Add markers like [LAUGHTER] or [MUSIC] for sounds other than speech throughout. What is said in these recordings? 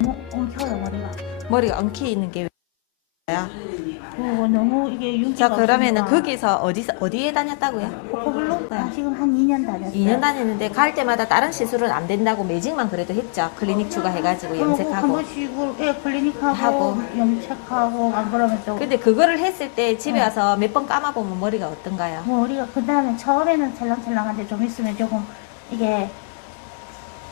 너무 엉켜요 머리가. 머리가 엉켜 있는 게 왜야? 그리고 너무 이게 윤기가 자 그러면은 없으니까. 거기서 어디서 어디에 다녔다고요? 코코블로? 네. 아, 지금 한 2년 다녔어요. 2년 다녔는데 갈 때마다 다른 시술은 안 된다고 매직만 그래도 했죠. 클리닉 추가해가지고 그리고 한 염색하고. 번씩 예, 클리닉하고 하고. 염색하고 안 그러면 또 근데 그거를 했을 때 집에 네. 와서 몇 번 감아보면 머리가 어떤가요? 머리가 그 다음에 처음에는 찰랑찰랑한데 좀 있으면 조금 이게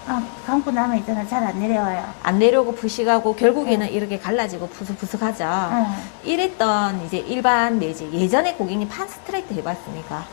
아 감고 나면 있잖아 잘 안 내려와요. 안 내려오고 부식하고 네. 결국에는 이렇게 갈라지고 부스부스하죠. 응. 이랬던 이제 일반 매직 예전에 고객님 판 스트레이트 해봤습니까?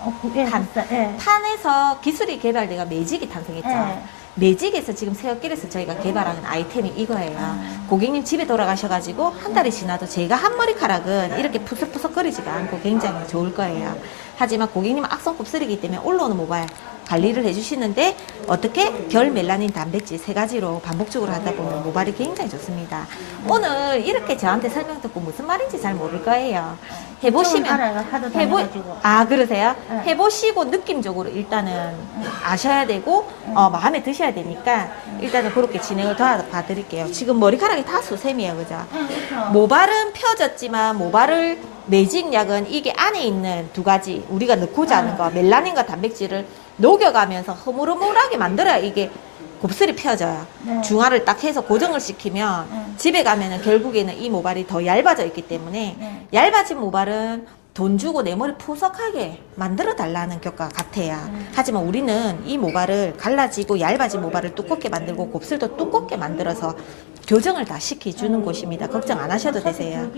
어, 그게. 됐어. 예. 판에서 기술이 개발돼가 매직이 탄생했죠. 예. 매직에서 지금 새어길에서 저희가 개발하는 아이템이 이거예요. 음. 고객님 집에 돌아가셔가지고 한 달이 지나도 제가 한 머리카락은 이렇게 푸석푸석 거리지가 않고 굉장히 좋을 거예요. 하지만 고객님은 악성 곱슬이기 때문에 올라오는 모발 관리를 해주시는데 어떻게 결 멜라닌 단백질 세 가지로 반복적으로 하다 보면 모발이 굉장히 좋습니다. 오늘 이렇게 저한테 설명 듣고 무슨 말인지 잘 모를 거예요. 좀 해보시면 알아요. 하도 해보 다녀가지고. 아 그러세요? 네. 해보시고 느낌적으로 일단은 아셔야 되고 어, 마음에 드셔야 되니까 일단은 그렇게 진행을 도와드릴게요. 지금 머리카락이 다 수세미예요, 그죠? 응, 그렇죠. 모발은 펴졌지만 모발을 매직 약은 이게 안에 있는 두 가지 우리가 넣고자 하는 거 멜라닌과 단백질을 녹여가면서 흐물흐물하게 만들어야 이게 곱슬이 펴져요. 네. 중화를 딱 해서 고정을 시키면 네. 집에 가면은 결국에는 이 모발이 더 얇아져 있기 때문에 네. 얇아진 모발은 돈 주고 내 머리 푸석하게 만들어 달라는 격과 같아요. 음. 하지만 우리는 이 모발을 갈라지고 얇아진 모발을 두껍게 만들고 곱슬도 두껍게 만들어서 교정을 다 시켜주는 곳입니다. 걱정 안 하셔도 되세요.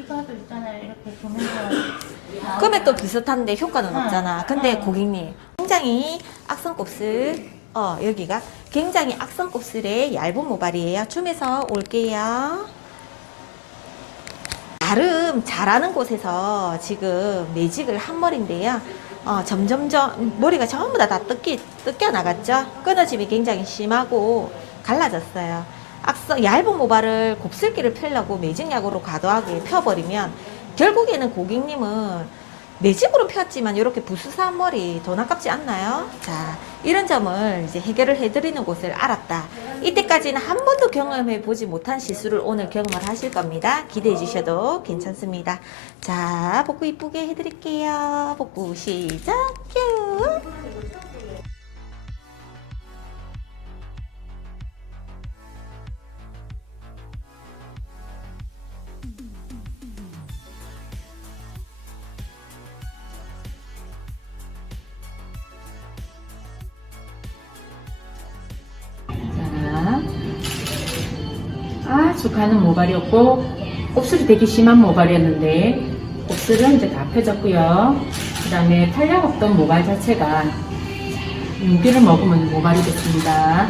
금액도 비슷한데 효과는 응. 없잖아. 근데 응. 고객님 굉장히 악성 곱슬 어 여기가 굉장히 악성 곱슬의 얇은 모발이에요. 줌에서 올게요. 나름 잘하는 곳에서 지금 매직을 한 머리인데요. 어, 점점점 머리가 전부 다, 다 뜯기, 뜯겨 나갔죠. 끊어짐이 굉장히 심하고 갈라졌어요. 악성 얇은 모발을 곱슬기를 펴려고 매직약으로 과도하게 펴버리면 결국에는 고객님은 매직으로 폈지만 이렇게 부스스한 머리 돈 아깝지 않나요? 자, 이런 점을 이제 해결을 해드리는 곳을 알았다. 이때까지는 한 번도 경험해 보지 못한 시술을 오늘 경험을 하실 겁니다. 기대해 주셔도 괜찮습니다. 자, 복구 이쁘게 해드릴게요. 복구 시작! 큐! 아주 가는 모발이었고 곱슬이 되게 심한 모발이었는데 곱슬은 이제 다 펴졌고요. 그 다음에 탄력 없던 모발 자체가 윤기를 먹으면 모발이 됐습니다.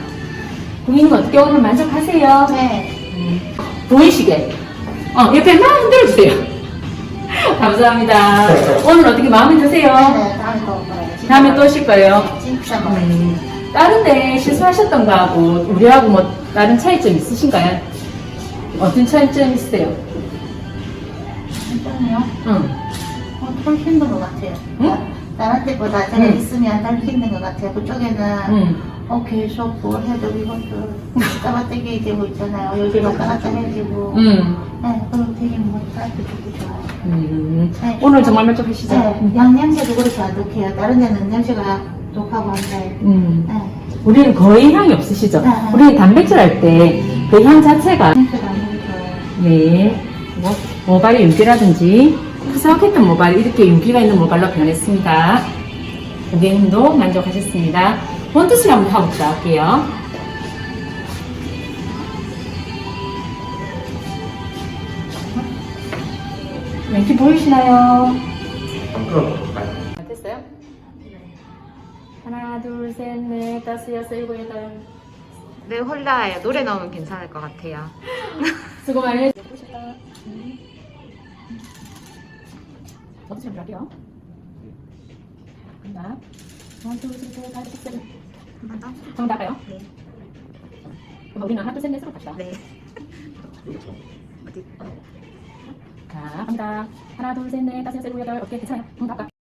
고객님 어떻게 오늘 만족하세요? 네. 음, 보이시게 어, 옆에 막 흔들어주세요. [LAUGHS] 감사합니다. 오늘 어떻게 마음에 드세요? 네, 다음에 또 올까요? 다음에 또 오실 거예요? 진짜. 음, 다른데 시술하셨던 거하고 우리하고 뭐 다른 차이점 있으신가요? 어떤 차이점 있으세요? 진짜요? 응. 어, 덜 힘든 것 같아요. 응? 다른 때보다 제가 응. 있으면 덜 힘든 것 같아요. 그쪽에는 응. 어, 계속 뭘 해도 이것도 까마떼기 되고 있잖아요. 여기가 까마떼기고. 응. 네, 그리고 되게 뭐 살도 좋고 좋아요. 음. 네. 오늘 정말 만족하시죠? 네, 양냄새도 그렇게 안 독해요. 다른 데는 냄새가 독하고 한데. 음. 네, 우리는 거의 향이 없으시죠? 네. 우리는 단백질 할 때 그 향 자체가 냄새가 안 너무 좋아요. 네. 뭐, 모발의 윤기라든지 푸석했던 모발이 이렇게 윤기가 있는 모발로 변했습니다. 고객님도 만족하셨습니다. 본투스 한번 하고 들어갈게요. 왼쪽 보이시나요? 됐어요? 하나, 둘, 셋, 넷, 다섯, 여섯, 일곱, 여덟. 네, 홀라예요. 노래 나오면 괜찮을 것 같아요. [LAUGHS] 수고 많이 했습니다. 저도 좀 할게요. 하나, 둘, 셋, 넷, 다섯, 여섯, 셋. 한번 더? 한번 더 할까요? 네. 그럼 우리는 하나, 둘, 셋, 넷으로 갑시다. 네. 어디? 자, 갑니다. 하나, 둘, 셋, 넷, 다섯, 여섯, 일곱, 여덟. 오케이, 괜찮아요. 한번 더 할까?